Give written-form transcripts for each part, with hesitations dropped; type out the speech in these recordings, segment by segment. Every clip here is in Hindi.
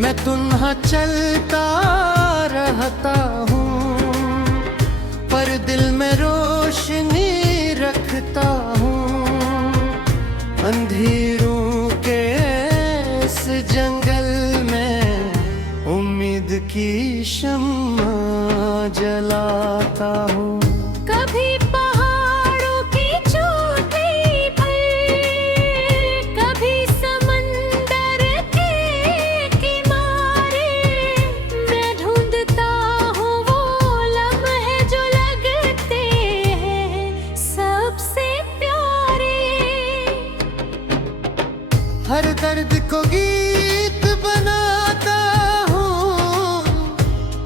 मैं तुन्हा चलता रहता हूँ, पर दिल में रोशनी रखता हूँ। अंधेरों के इस जंगल में उम्मीद की शम्मा जलाता हूँ। कभी पहाड़ों की चोटी पर, कभी समंदर के किनारे, मैं ढूंढता हूँ वो लम्हे जो लगते हैं सबसे प्यारे। हर दर्द को गीत बनाता हूँ,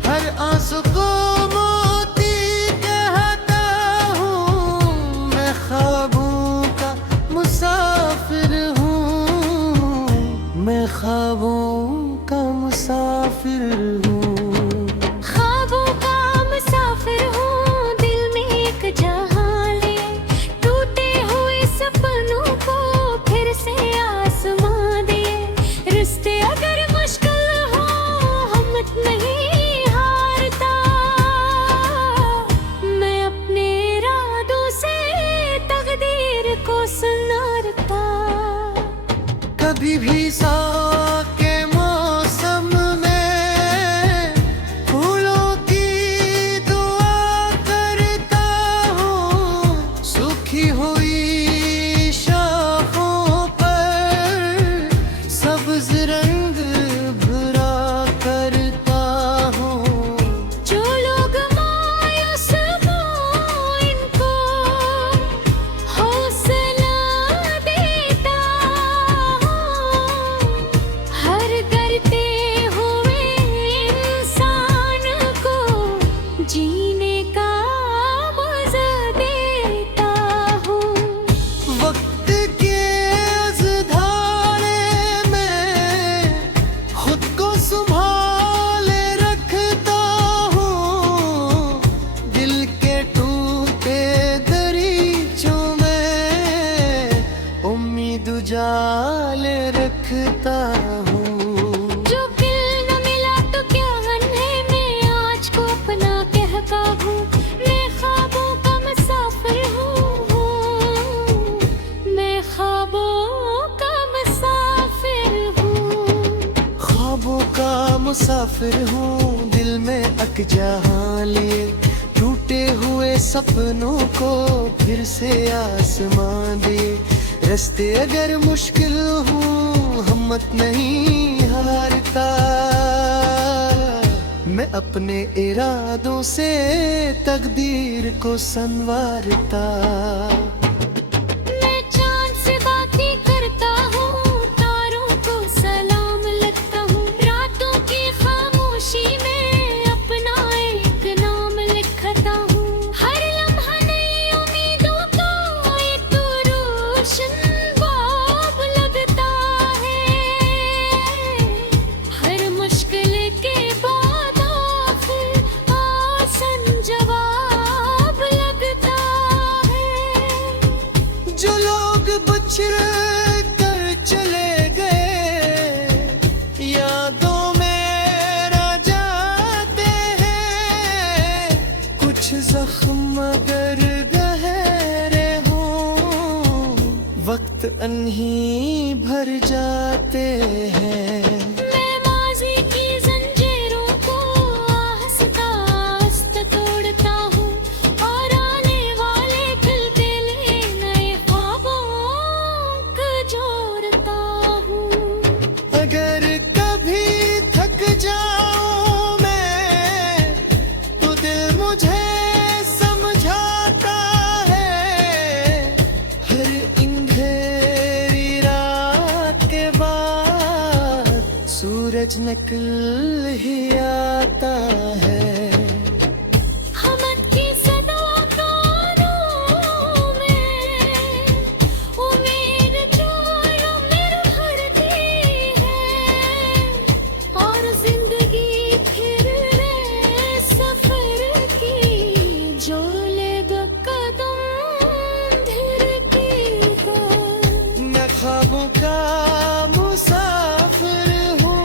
हर आंसू को मोती कहता हूँ। मैं ख्वाबों का मुसाफिर हूँ, मैं ख्वाबों का मुसाफिर हूँ। ख्वाबों का मुसाफिर हूँ, दिल में एक जहां ले, टूटे हुए सपनों को फिर से आसमां दे। रिश्ते अगर मुश्किल हो, हिम्मत नहीं हारता, मैं अपने इरादों से तकदीर को सुनारता। कभी भी सावन के मौसम में फूलों की दुआ करता हूँ। सूखी हुई शाखों पर सब्ज रंग भरा करता हूँ। जो लोग मायूस हों, इनको हौसला देता हूँ। हर करते हुए इंसान को जीने का मज़ा देता हूँ। वक्त के इस धारे में खुद को संभाले रखता हूँ। दिल के टूटे दरीचों में उम्मीद उजाले रखता हूँ। जो दिल न मिला तो क्या है, मैं आज को अपना कहता हूँ। मैं ख्वाबों का मुसाफिर हूँ, मैं ख्वाबों का मुसाफिर हूँ। ख्वाबों का मुसाफिर हूँ, दिल में अक जहां लिए, टूटे हुए सपनों को फिर से आसमां दे। रास्ते अगर मुश्किल हूँ, हिम्मत नहीं हारता, मैं अपने इरादों से तकदीर को संवारता। मैं चांद से बातें करता हूँ, तारों को सलाम लिखता हूँ। रातों की खामोशी में अपना एक नाम लिखता हूँ। हर लम्हा नई उम्मीदों का एक रोशन बाब लगता है। हर मुश्किल के बाद आखिर आसान जवाब लगता है। जो लोग बिछड़ कर चले गए, यादों में रह जाते हैं। कुछ जख्म अगर गहरे हों, वक्त अनही भर जाते हैं। मैं माज़ी की ज़ंजीरों को आहिस्ता आहिस्ता तोड़ता हूँ, और आने वाले खिलते हुए नए ख्वाबों को जोड़ता हूँ। अगर कभी थक जाऊं मैं, तो दिल मुझे समझाता है। हर अंधेरी रात के बाद सूरज निकल ही आता है। हमत की सदा कानों में उम्मीद जो उम्र भरती है, और जिंदगी फिर नए सफर की जो लेगा कदम धरती पर। मैं ख्वाबों का मुसाफिर हूँ,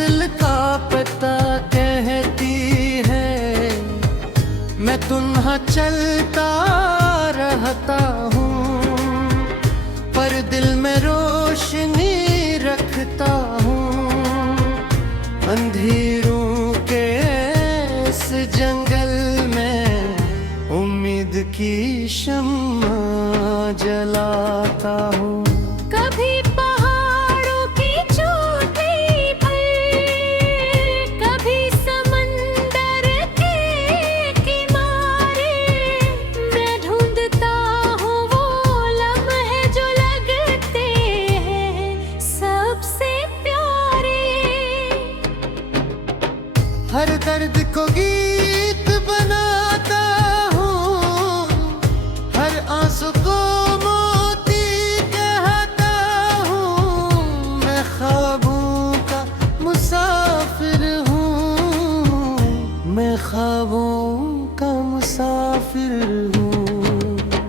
मंजिल का पता कहती है, मैं तुन्हा चलता रहता हूँ, पर दिल में रोशनी रखता हूँ। अंधेरों के इस जंगल में उम्मीद की शम्मा जलाता हूँ। कभी पहाड़ों की चोटी पर, कभी समंदर के किनारे, मैं ढूंढता हूँ वो लम्हे जो लगते हैं सबसे प्यारे। हर दर्द को गीत बनाता हूँ, हर आंसू को मोती कहता हूँ। मैं ख्वाबों का मुसाफिर हूँ, मैं ख्वाबों का मुसाफिर हूँ।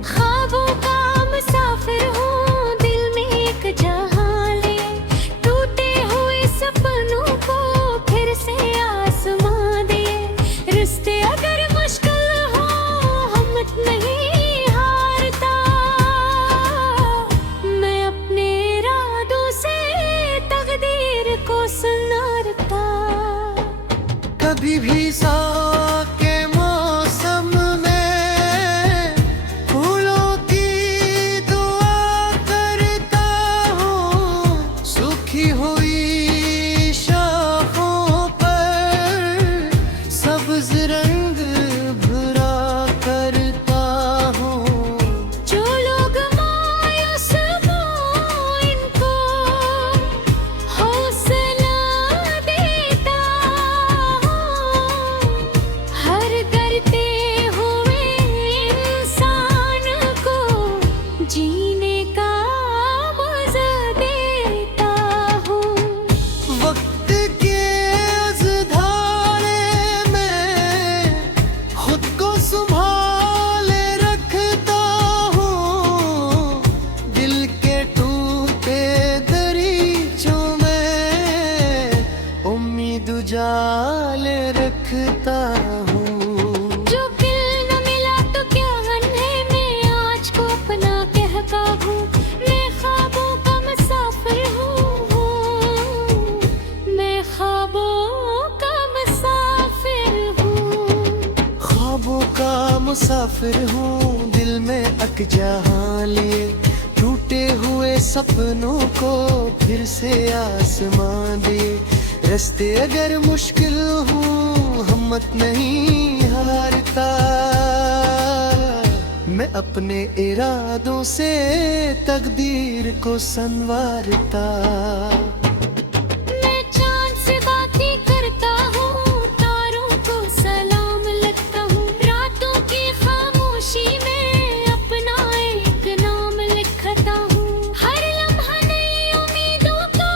ख्वाबों का मुसाफिर हूँ, दिल में एक जहां ले, टूटे हुए सपनों को फिर से आसमां दे। रिश्ते अगर मुश्किल हो, हिम्मत नहीं हारता, मैं अपने इरादों से तकदीर को संवारता। कभी भी सावन के मौसम में फूलों की दुआ करता हूँ। सूखी हुई शाखों पर सब्ज रंग भरा करता हूँ। जो लोग मायूस हों, इनको हौसला देता हूँ। हर करते हुए इंसान को जीने का मजा देता हूँ। वक्त के इस धारे में खुद को संभाले रखता हूँ। दिल के टूटे दरीचों में उम्मीद उजाले रखता हूँ। जो दिल न मिला तो क्या है, मैं आज को अपना कहता हूँ। मैं ख्वाबों का मुसाफिर हूँ, मैं ख्वाबों का मुसाफिर हूँ। ख्वाबों का मुसाफिर हूँ, दिल में अक जहाँ लिए, टूटे हुए सपनों को फिर से आसमां दिए। रास्ते अगर मुश्किल हूँ, हिम्मत नहीं हारता, मैं अपने इरादों से तकदीर को संवारता। मैं चांद से बातें करता हूँ, तारों को सलाम लिखता हूँ। रातों की खामोशी में अपना एक नाम लिखता हूँ। हर लम्हा नई उम्मीदों का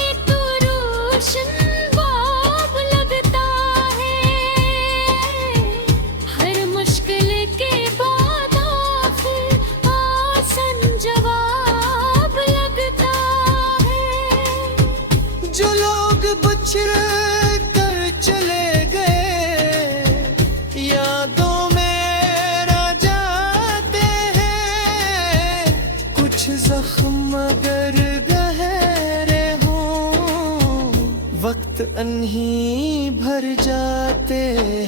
एक रोशन बाब लगता है। हर मुश्किल के बाद आखिर आसान जवाब लगता है। जो लोग बिछड़ कर चले गए, यादों में रह जाते हैं। कुछ जख्म अगर गहरे हों, वक्त अनही भर जाते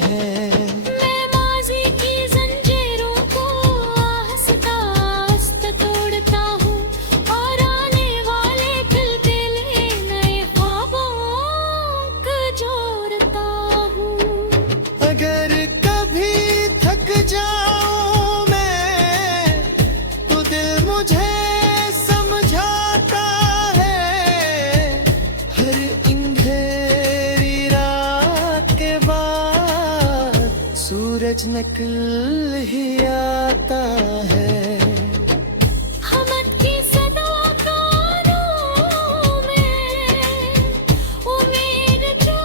हैं। मैं माज़ी की ज़ंजीरों को आहिस्ता आहिस्ता तोड़ता हूँ, और आने वाले खिलते हुए नए ख्वाबों को जोड़ता हूँ। अगर कभी थक जाऊं मैं, तो दिल मुझे समझाता है। हर अंधेरी रात के बाद सूरज निकल ही आता है। हमत की सदा कानों में उम्मीद जो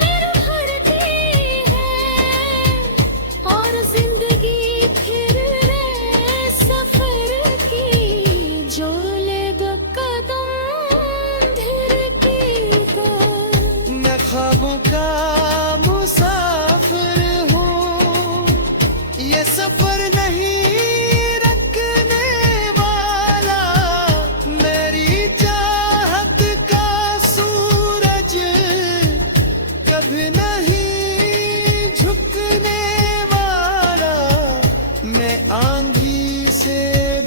में भरती है, और जिंदगी फिर रे सफर की जो ले कदम धर की कर। ख्वाबों का मुसाफिर हूँ, ये सफर नहीं रखने वाला, मेरी चाहत का सूरज कभी नहीं झुकने वाला। मैं आंधी से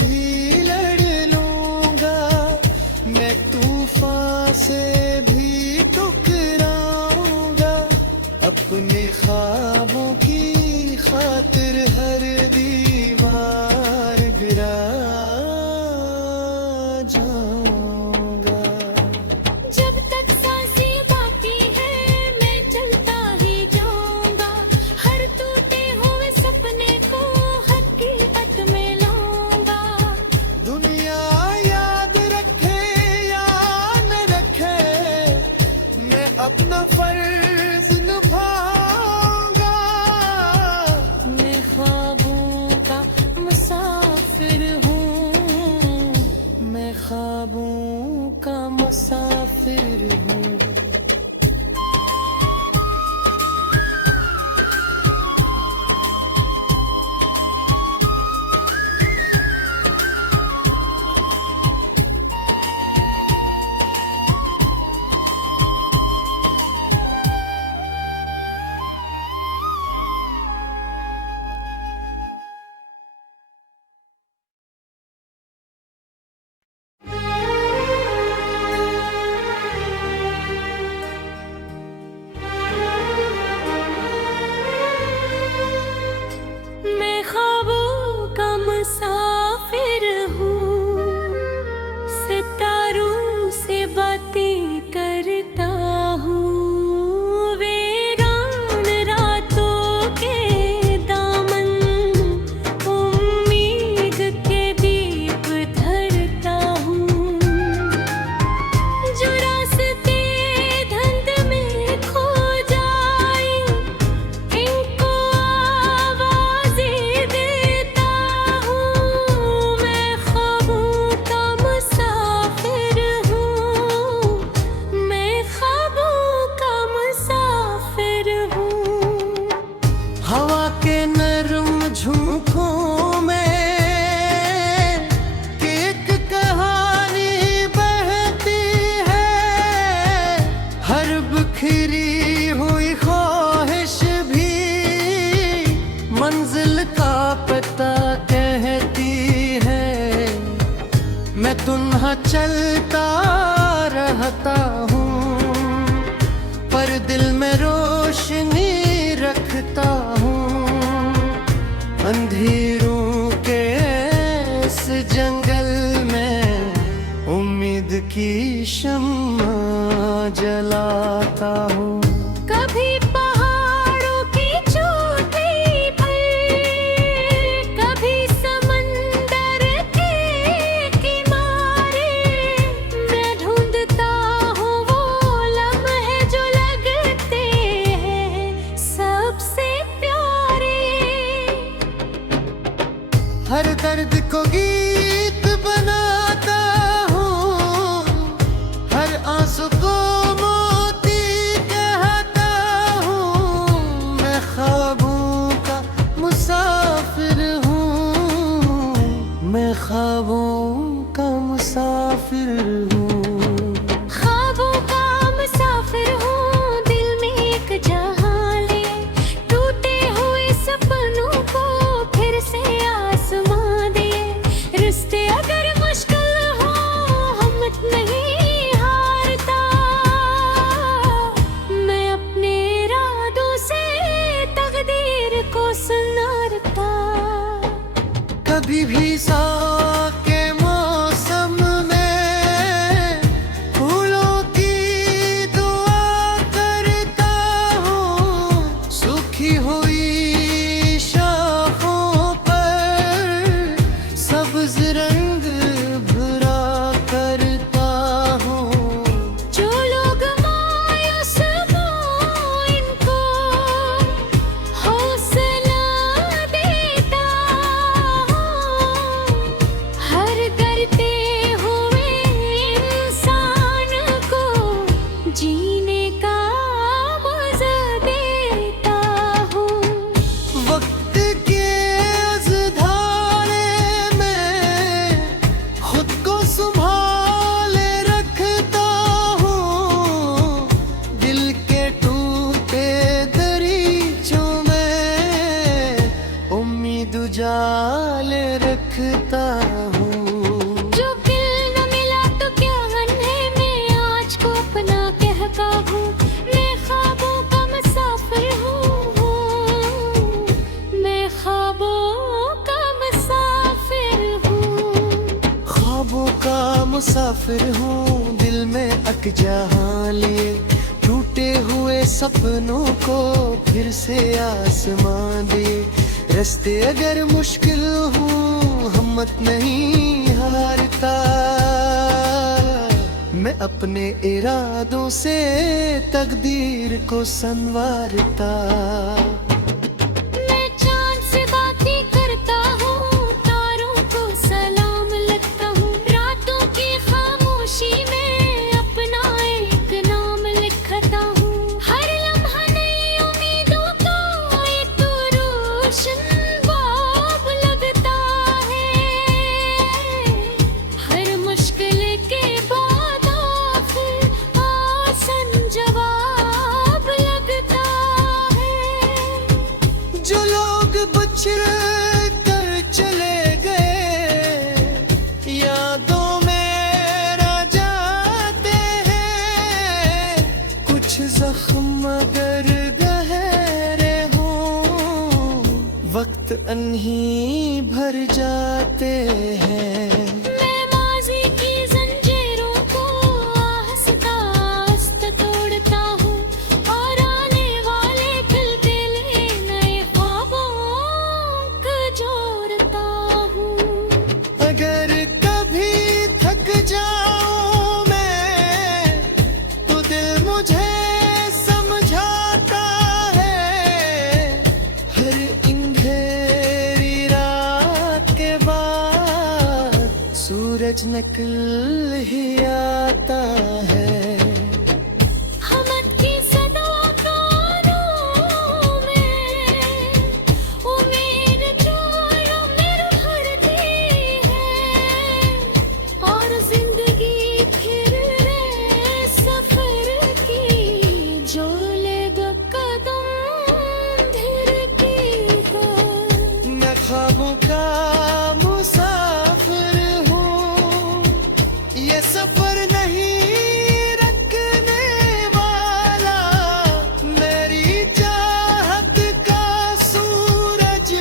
भी लड़ लूंगा, मैं तूफान से भी टकराऊंगा, अपने ख्वाबों की खातिर हर दीवार गिरा जाऊंगा। जब तक सांसें बाकी है मैं चलता ही जाऊंगा, हर टूटे हुए सपने को हकीकत में लाऊंगा। दुनिया याद रखे या न रखे, मैं अपना फर्ज निभाऊंगा। मैं ख्वाबों का मुसाफिर हूँ, मैं ख्वाबों का मुसाफिर हूँ। मैं ख्वाबों का मुसाफिर हूँ, सितारों से बातें करता हूँ, वीरान रातों के दामन उम्मीद के दीप धरता हूँ। जो रास्ते धुंध में खो जाए इनको आवाज़ें देता हूँ। मैं ख्वाबों का मुसाफिर हूँ, मैं ख्वाबों का मुसाफिर हूँ। हवा के नरम झोंकों में एक कहानी बहती है, हर बिखरी हुई ख्वाहिश भी मंजिल का पता कहती है। मैं तुन्हा चलता रहता हूँ, पर दिल में रोशनी रखता हूँ। अंधेरों के इस जंगल में उम्मीद की शम्मा जलाता हूँ। कभी पहाड़ों की चोटी पर, कभी समंदर के किनारे, मैं ढूंढता हूँ वो लम्हे जो लगते हैं सबसे प्यारे। हर दर्द को गीत बनाता हूँ, हर आंसू को मोती कहता हूँ। मैं ख्वाबों का मुसाफिर हूँ, मैं ख्वाबों का मुसाफिर हूँ। ख्वाबों का मुसाफिर हूँ, दिल में एक जहां ले, टूटे हुए सपनों को फिर से आसमां दे। मुसाफिर हूँ दिल में अक जहाँ लिए, टूटे हुए सपनों को फिर से आसमां दिए। रास्ते अगर मुश्किल हूँ हिम्मत नहीं हारता, मैं अपने इरादों से तकदीर को संवारता। मैं चांद से बातें करता हूँ, तारों को सलाम लिखता हूँ, रातों की खामोशी में अपना एक नाम लिखता हूँ। हर लम्हा नई उम्मीदों का एक रोशन बाब लगता है, हर मुश्किल के बाद आखिर आसान जवाब लगता है। जो लोग बिछड़ कर चले गए यादों में रह जाते हैं, कुछ जख्म अगर गहरे हों वक्त अनही भर जाते हैं। मैं माज़ी की ज़ंजीरों को आहिस्ता आहिस्ता तोड़ता हूँ और आने वाले खिलते हुए नए ख्वाबों को जोड़ता हूँ। अगर कभी थक जाऊं मैं तो दिल मुझे समझाता है, हर अंधेरी रात के बाद सूरज निकल ही आता है। हमत की सदा कानों में उम्मीद जो मेरे भरती है, और जिंदगी फिर सफर की जो लेगा कदम धरती पर। मैं ख्वाबों का मुसाफिर हूँ, ये सफर नहीं रखने वाला, मेरी चाहत का सूरज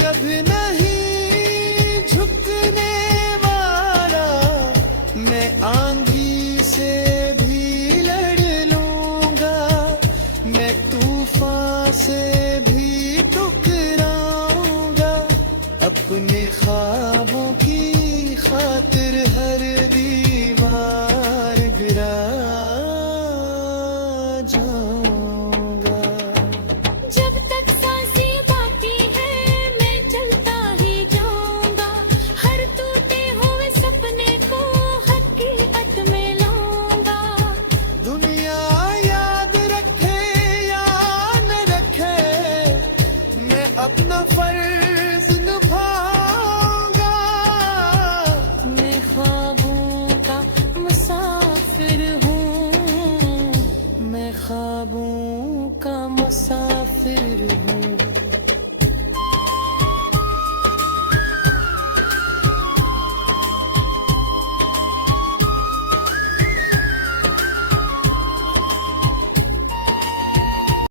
कभी नहीं झुकने वाला। मैं आंधी से भी लड़ लूंगा, मैं तूफान से भी टकराऊंगा, अपने ख्वाबों की खातिर हर दीवार गिरा जाऊंगा। जब तक सांसें बाकी है मैं चलता ही जाऊंगा, हर टूटे हुए सपने को हकीकत में लाऊंगा। दुनिया याद रखे या न रखे, मैं अपना फर्ज निभाऊंगा। मैं ख्वाबों का मुसाफिर हूँ, मैं ख्वाबों का मुसाफिर हूँ।